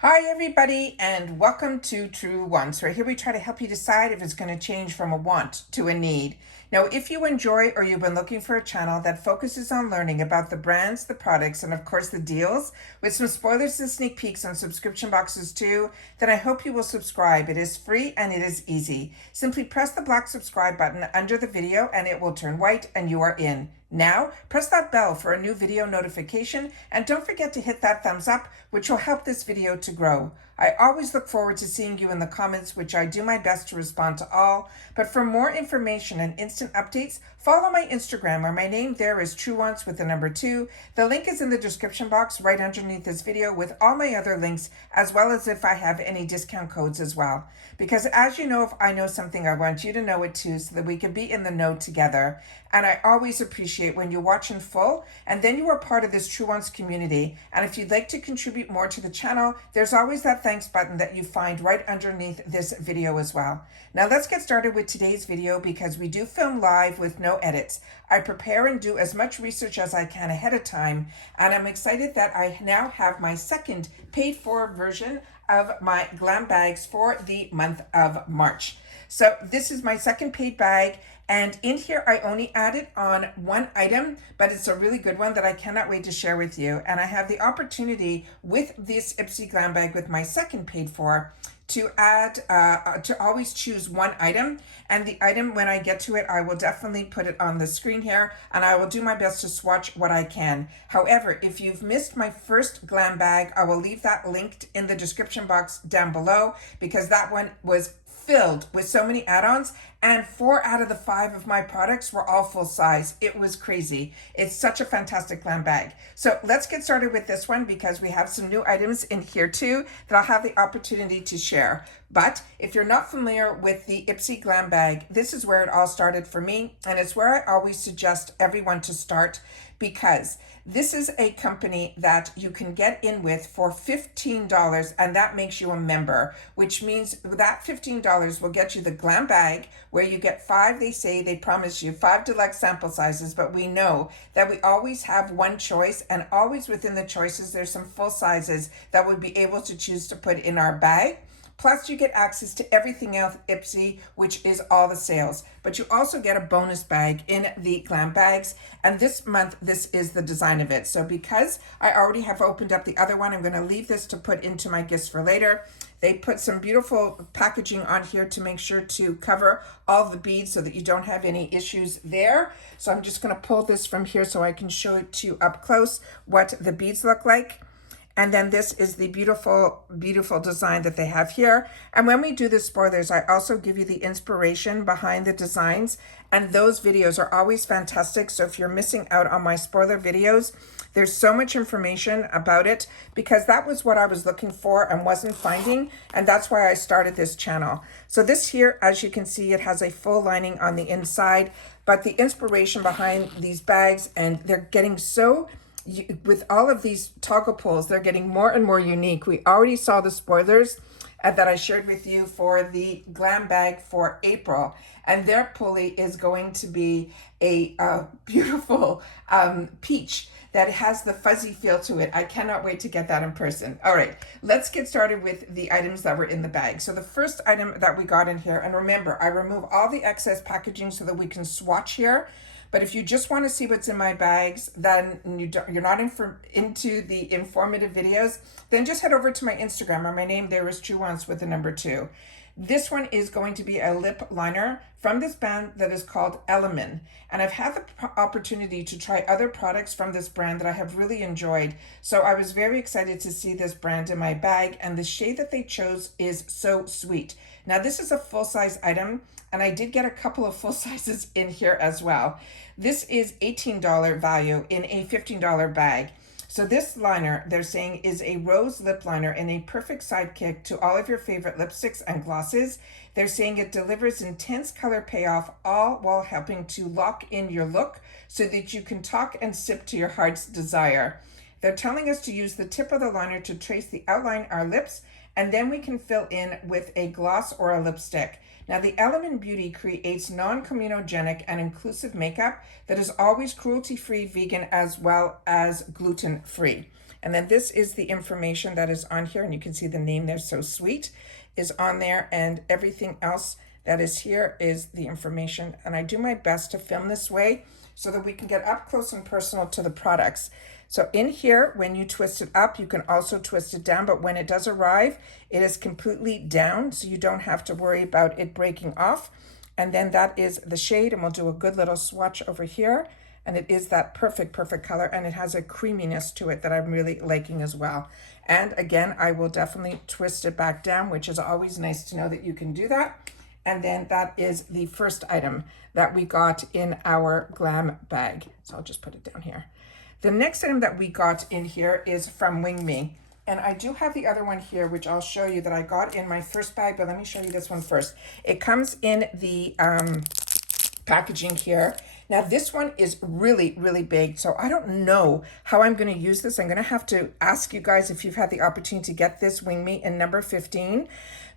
Hi everybody and welcome to Truewants, where here we try to help you decide if it's going to change from a want to a need. Now, if you enjoy or you've been looking for a channel that focuses on learning about the brands, the products, and of course the deals, with some spoilers and sneak peeks on subscription boxes too, then I hope you will subscribe. It is free and it is easy. Simply press the black subscribe button under the video and it will turn white and you are in. Now, press that bell for a new video notification and don't forget to hit that thumbs up, which will help this video to grow. I always look forward to seeing you in the comments, which I do my best to respond to all. But for more information and instant updates, follow my Instagram, where my name there is Truewants with the number 2. The link is in the description box right underneath this video with all my other links, as well as if I have any discount codes as well. Because as you know, if I know something, I want you to know it too, so that we can be in the know together. And I always appreciate when you watch in full and then you are part of this Truewants community. And if you'd like to contribute more to the channel, there's always that thanks button that you find right underneath this video as well. Now let's get started with today's video, because we do film live with no edits. I prepare and do as much research as I can ahead of time, and I'm excited that I now have my second paid for version of my glam bags for the month of March. So this is my second paid bag, and in here I only added on one item, but it's a really good one that I cannot wait to share with you. And I have the opportunity with this IPSY glam bag with my second paid for to add, to always choose one item. And the item, when I get to it, I will definitely put it on the screen here, and I will do my best to swatch what I can. However, if you've missed my first glam bag, I will leave that linked in the description box down below, because that one was filled with so many add-ons, and 4 out of the 5 of my products were all full size. It was crazy. It's such a fantastic glam bag. So let's get started with this one, because we have some new items in here too that I'll have the opportunity to share. But if you're not familiar with the IPSY glam bag, this is where it all started for me, and it's where I always suggest everyone to start, because this is a company that you can get in with for $15, and that makes you a member, which means that $15 will get you the glam bag, where you get 5, they promise you 5 deluxe sample sizes, but we know that we always have one choice, and always within the choices there's some full sizes that we'll be able to choose to put in our bag. Plus, you get access to everything else IPSY, which is all the sales. But you also get a bonus bag in the glam bags. And this month, this is the design of it. So because I already have opened up the other one, I'm going to leave this to put into my gifts for later. They put some beautiful packaging on here to make sure to cover all the beads so that you don't have any issues there. So I'm just going to pull this from here so I can show it to you up close what the beads look like. And then this is the beautiful, beautiful design that they have here. And when we do the spoilers, I also give you the inspiration behind the designs. And those videos are always fantastic. So if you're missing out on my spoiler videos, there's so much information about it, because that was what I was looking for and wasn't finding. And that's why I started this channel. So this here, as you can see, it has a full lining on the inside. But the inspiration behind these bags, and they're getting so... with all of these toggle pulls, they're getting more and more unique. We already saw the spoilers that I shared with you for the glam bag for April, and their pulley is going to be a beautiful peach that has the fuzzy feel to it. I cannot wait to get that in person. All right, let's get started with the items that were in the bag. So the first item that we got in here, and remember, I remove all the excess packaging so that we can swatch here. But if you just want to see what's in my bags, then you're not into the informative videos, then just head over to my Instagram, or my name there is Truewants with the number 2. This one is going to be a lip liner from this brand that is called Almond. And I've had the opportunity to try other products from this brand that I have really enjoyed. So I was very excited to see this brand in my bag, and the shade that they chose is so sweet. Now this is a full-size item, and I did get a couple of full sizes in here as well. This is $18 value in a $15 bag. So this liner, they're saying, is a rose lip liner and a perfect sidekick to all of your favorite lipsticks and glosses. They're saying it delivers intense color payoff, all while helping to lock in your look so that you can talk and sip to your heart's desire. They're telling us to use the tip of the liner to trace the outline our lips, and then we can fill in with a gloss or a lipstick. Now, the Almond Beauty creates non-comedogenic and inclusive makeup that is always cruelty-free, vegan, as well as gluten-free. And then this is the information that is on here, and you can see the name there, So Sweet, is on there, and everything else that is here is the information. And I do my best to film this way so that we can get up close and personal to the products. So in here, when you twist it up, you can also twist it down, but when it does arrive, it is completely down, so you don't have to worry about it breaking off. And then that is the shade, and we'll do a good little swatch over here. And it is that perfect color, and it has a creaminess to it that I'm really liking as well. And again, I will definitely twist it back down, which is always nice to know that you can do that. And then that is the first item that we got in our GlamBag. So I'll just put it down here. The next item that we got in here is from Wing Me. And I do have the other one here, which I'll show you, that I got in my first bag, but let me show you this one first. It comes in the packaging here. Now this one is really big, so I don't know how I'm going to use this. I'm going to have to ask you guys if you've had the opportunity to get this Wing Me in number 15,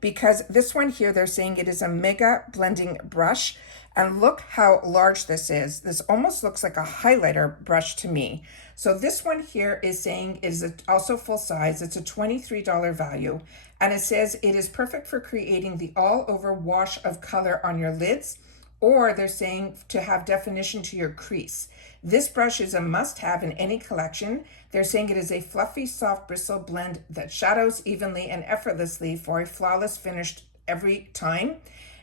because this one here, they're saying it is a mega blending brush. And look how large this is. This almost looks like a highlighter brush to me. So this one here is saying is also full size. It's a $23 value. And it says it is perfect for creating the all over wash of color on your lids, or they're saying to have definition to your crease. This brush is a must-have in any collection. They're saying it is a fluffy, soft bristle blend that shadows evenly and effortlessly for a flawless finish every time.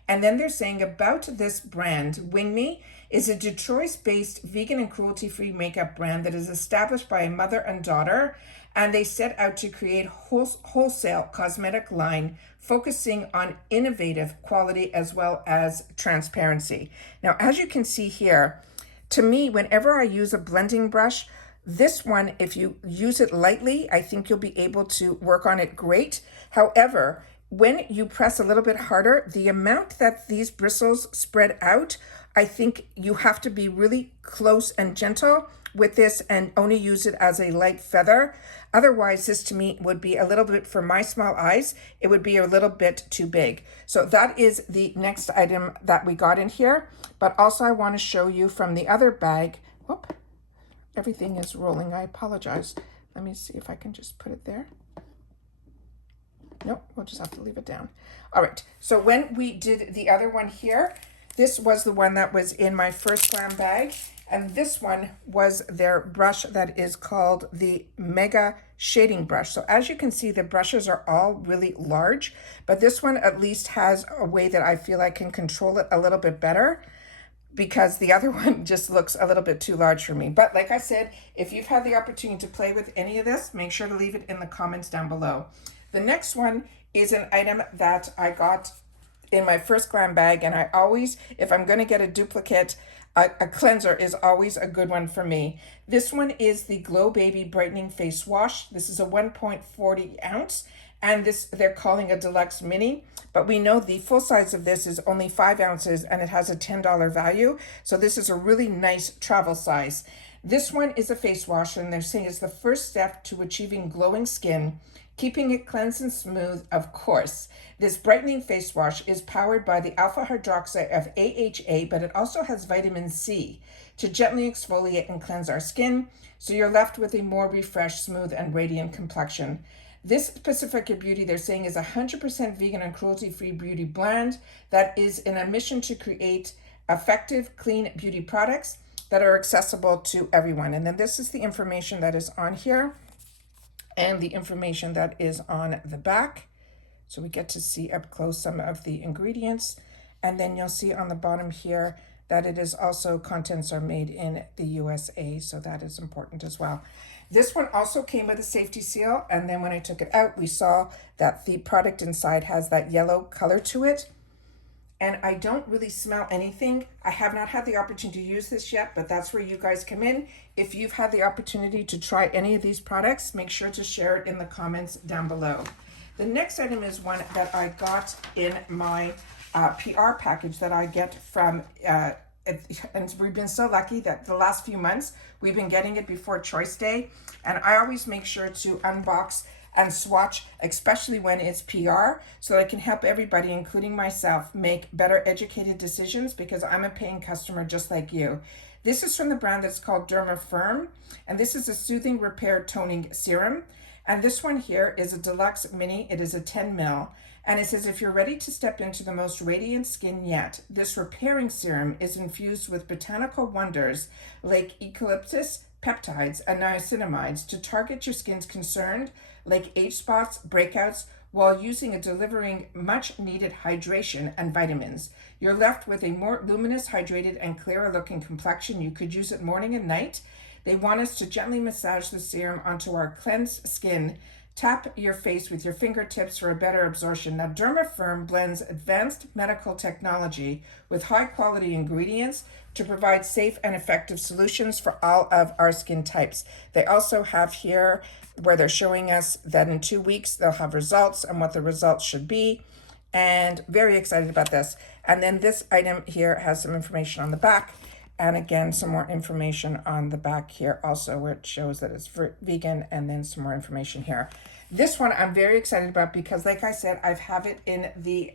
And then they're saying about this brand, Wing Me is a Detroit-based vegan and cruelty-free makeup brand that is established by a mother and daughter, and they set out to create wholesale cosmetic line focusing on innovative quality as well as transparency. Now, as you can see here, to me, whenever I use a blending brush, this one, if you use it lightly, I think you'll be able to work on it great. However, when you press a little bit harder, the amount that these bristles spread out, I think you have to be really close and gentle with this and only use it as a light feather. Otherwise, this to me would be a little bit, for my small eyes, it would be a little bit too big. So that is the next item that we got in here. But also I want to show you from the other bag. Whoop, everything is rolling. I apologize. Let me see if I can just put it there. Nope, we'll just have to leave it down. All right, so when we did the other one here, this was the one that was in my first GlamBag, and this one was their brush that is called the Mega Shading Brush. So as you can see, the brushes are all really large, but this one at least has a way that I feel I can control it a little bit better, because the other one just looks a little bit too large for me. But like I said, if you've had the opportunity to play with any of this, make sure to leave it in the comments down below. The next one is an item that I got in my first GlamBag, and I always, if I'm going to get a duplicate, a cleanser is always a good one for me. This one is the Glow Baby Brightening Face Wash. This is a 1.40 ounce, and this they're calling a deluxe mini, but we know the full size of this is only 5 ounces, and it has a $10 value. So this is a really nice travel size. This one is a face wash, and they're saying it's the first step to achieving glowing skin, keeping it cleansed and smooth, of course. This brightening face wash is powered by the alpha hydroxide of AHA, but it also has vitamin C to gently exfoliate and cleanse our skin, so you're left with a more refreshed, smooth, and radiant complexion. This Pacifica Beauty, they're saying, is 100% vegan and cruelty-free beauty blend that is in a mission to create effective, clean beauty products that are accessible to everyone. And then this is the information that is on here, and the information that is on the back. So we get to see up close some of the ingredients. And then you'll see on the bottom here that it is also, contents are made in the USA. So that is important as well. This one also came with a safety seal. And then when I took it out, we saw that the product inside has that yellow color to it. And I don't really smell anything. I have not had the opportunity to use this yet, but that's where you guys come in. If you've had the opportunity to try any of these products, make sure to share it in the comments down below. The next item is one that I got in my PR package that I get from, and we've been so lucky that the last few months, we've been getting it before Choice Day. And I always make sure to unbox and swatch, especially when it's PR, so that I can help everybody, including myself, make better educated decisions, because I'm a paying customer just like you. This is from the brand that's called Dermafirm, and this is a soothing repair toning serum. And this one here is a deluxe mini. It is a 10 ml. And it says, if you're ready to step into the most radiant skin yet, this repairing serum is infused with botanical wonders like eucalyptus, peptides, and niacinamides to target your skin's concerned, like age spots, breakouts, while delivering much needed hydration and vitamins. You're left with a more luminous, hydrated, and clearer looking complexion. You could use it morning and night. They want us to gently massage the serum onto our cleansed skin. Tap your face with your fingertips for a better absorption. Now, Dermafirm blends advanced medical technology with high-quality ingredients to provide safe and effective solutions for all of our skin types. They also have here where they're showing us that in 2 weeks they'll have results and what the results should be. And very excited about this. And then this item here has some information on the back. And again, some more information on the back here also, where it shows that it's vegan, and then some more information here. This one I'm very excited about because, like I said, I've had it in the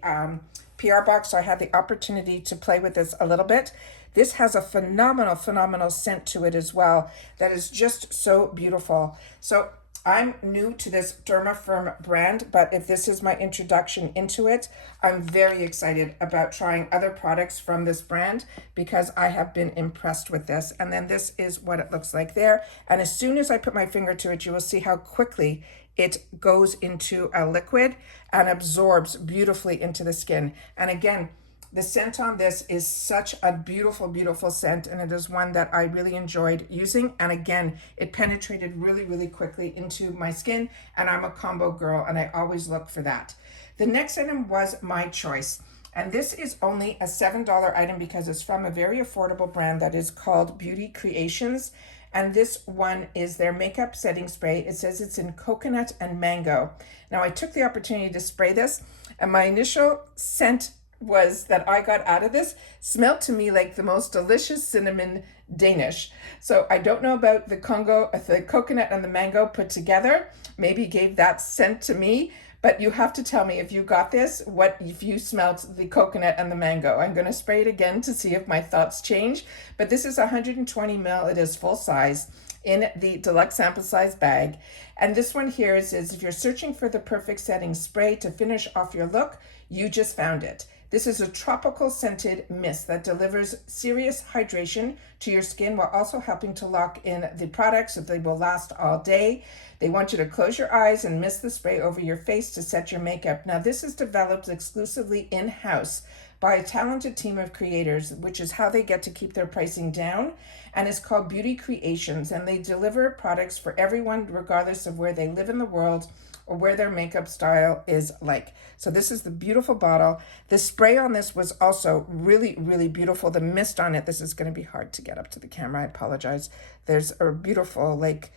PR box, so I had the opportunity to play with this a little bit. This has a phenomenal scent to it as well that is just so beautiful. So I'm new to this Dermafirm brand, but if this is my introduction into it, I'm very excited about trying other products from this brand because I have been impressed with this. And then this is what it looks like there. And as soon as I put my finger to it, you will see how quickly it goes into a liquid and absorbs beautifully into the skin. And again, the scent on this is such a beautiful scent, and it is one that I really enjoyed using. And again, it penetrated really quickly into my skin, and I'm a combo girl, and I always look for that. The next item was my choice, and this is only a $7 item because it's from a very affordable brand that is called Beauty Creations. And this one is their makeup setting spray. It says it's in coconut and mango. Now, I took the opportunity to spray this, and my initial scent was that I got out of this smelled to me like the most delicious cinnamon Danish. So I don't know about the coconut and the mango put together, maybe gave that scent to me, but you have to tell me if you got this, what if you smelled the coconut and the mango. I'm going to spray it again to see if my thoughts change, but this is 120 ml. It is full size in the deluxe sample size bag. And this one here is if you're searching for the perfect setting spray to finish off your look, you just found it. This is a tropical scented mist that delivers serious hydration to your skin while also helping to lock in the product so they will last all day. They want you to close your eyes and mist the spray over your face to set your makeup. Now, this is developed exclusively in-house by a talented team of creators, which is how they get to keep their pricing down, and it's called Beauty Creations, and they deliver products for everyone regardless of where they live in the world or where their makeup style is like. So this is the beautiful bottle. The spray on this was also really beautiful. The mist on it, this is going to be hard to get up to the camera, I apologize. There's a beautiful like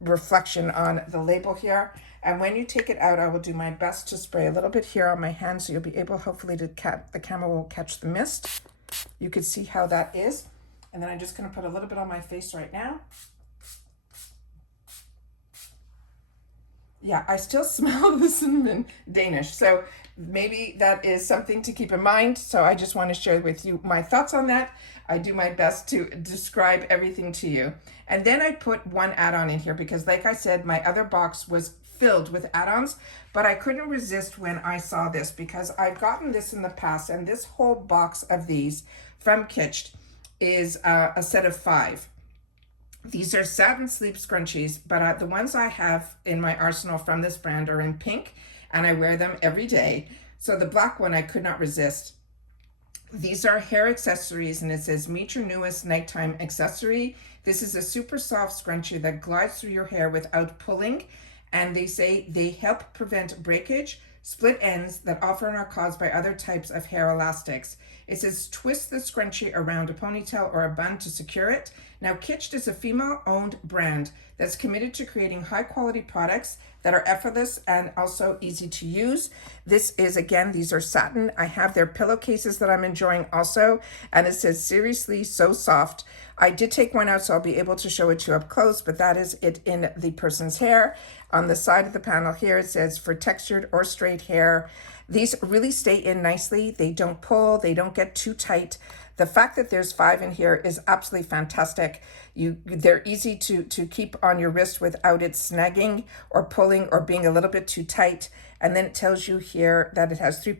reflection on the label here. And when you take it out, I will do my best to spray a little bit here on my hand so you'll be able hopefully to the camera will catch the mist. You can see how that is. And then I'm just going to put a little bit on my face right now. Yeah, I still smell the cinnamon Danish. So maybe that is something to keep in mind. So I just want to share with you my thoughts on that. I do my best to describe everything to you. And then I put one add-on in here because, like I said, my other box was filled with add-ons, but I couldn't resist when I saw this because I've gotten this in the past, and this whole box of these from Kitsch is a set of 5. These are satin sleep scrunchies, but the ones I have in my arsenal from this brand are in pink, and I wear them every day. So the black one I could not resist. These are hair accessories, and it says, meet your newest nighttime accessory. This is a super soft scrunchie that glides through your hair without pulling, and they say they help prevent breakage, split ends that often are caused by other types of hair elastics. It says twist the scrunchie around a ponytail or a bun to secure it. Now, Kitsch is a female-owned brand that's committed to creating high-quality products that are effortless and also easy to use. This is, again, these are satin. I have their pillowcases that I'm enjoying also, and it says, seriously, so soft. I did take one out, so I'll be able to show it to you up close, but that is it in the person's hair. On the side of the panel here, it says, for textured or straight hair. These really stay in nicely. They don't pull. They don't get too tight. The fact that there's 5 in here is absolutely fantastic. They're easy to keep on your wrist without it snagging or pulling or being a little bit too tight. And then it tells you here that it has 3%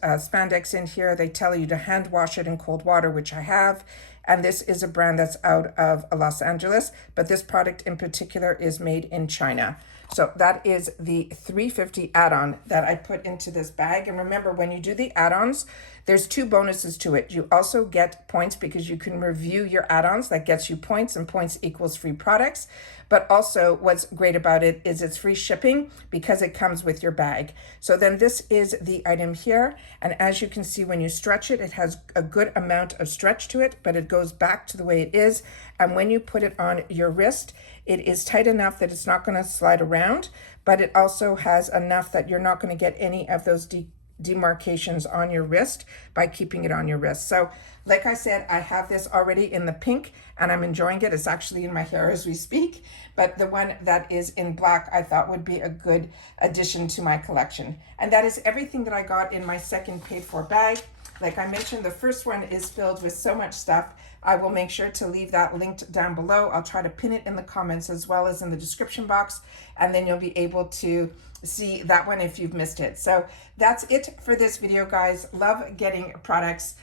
spandex in here. They tell you to hand wash it in cold water, which I have. And this is a brand that's out of Los Angeles, but this product in particular is made in China. So that is the $3.50 add-on that I put into this bag. And remember, when you do the add-ons, there's 2 bonuses to it. You also get points because you can review your add-ons. That gets you points, and points equals free products. But also what's great about it is it's free shipping because it comes with your bag. So then this is the item here. And as you can see, when you stretch it, it has a good amount of stretch to it, but it goes back to the way it is. And when you put it on your wrist, it is tight enough that it's not going to slide around, but it also has enough that you're not going to get any of those demarcations on your wrist by keeping it on your wrist. So like I said, I have this already in the pink and I'm enjoying it. It's actually in my hair as we speak, but the one that is in black I thought would be a good addition to my collection. And that is everything that I got in my second paid for bag. Like I mentioned, the first one is filled with so much stuff. I will make sure to leave that linked down below. I'll try to pin it in the comments as well as in the description box, and then you'll be able to see that one if you've missed it. So that's it for this video, guys. Love getting products.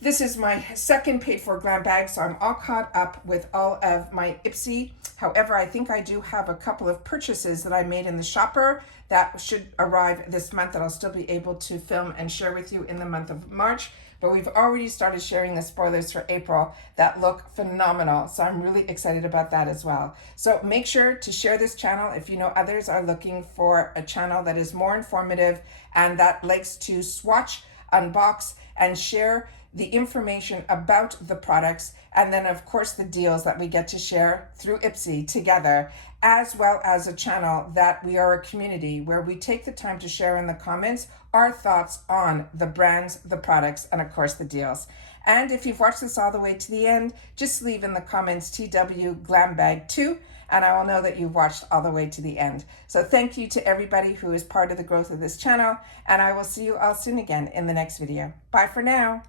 This is my second paid for GlamBag, so I'm all caught up with all of my IPSY. However, I think I do have a couple of purchases that I made in the shopper that should arrive this month that I'll still be able to film and share with you in the month of March. But we've already started sharing the spoilers for April that look phenomenal. So I'm really excited about that as well. So make sure to share this channel if you know others are looking for a channel that is more informative and that likes to swatch, unbox, and share the information about the products, and then of course the deals that we get to share through IPSY together, as well as a channel that we are a community where we take the time to share in the comments our thoughts on the brands, the products, and of course the deals. And if you've watched this all the way to the end, just leave in the comments TW GlamBag 2, and I will know that you've watched all the way to the end. So thank you to everybody who is part of the growth of this channel, and I will see you all soon again in the next video. Bye for now.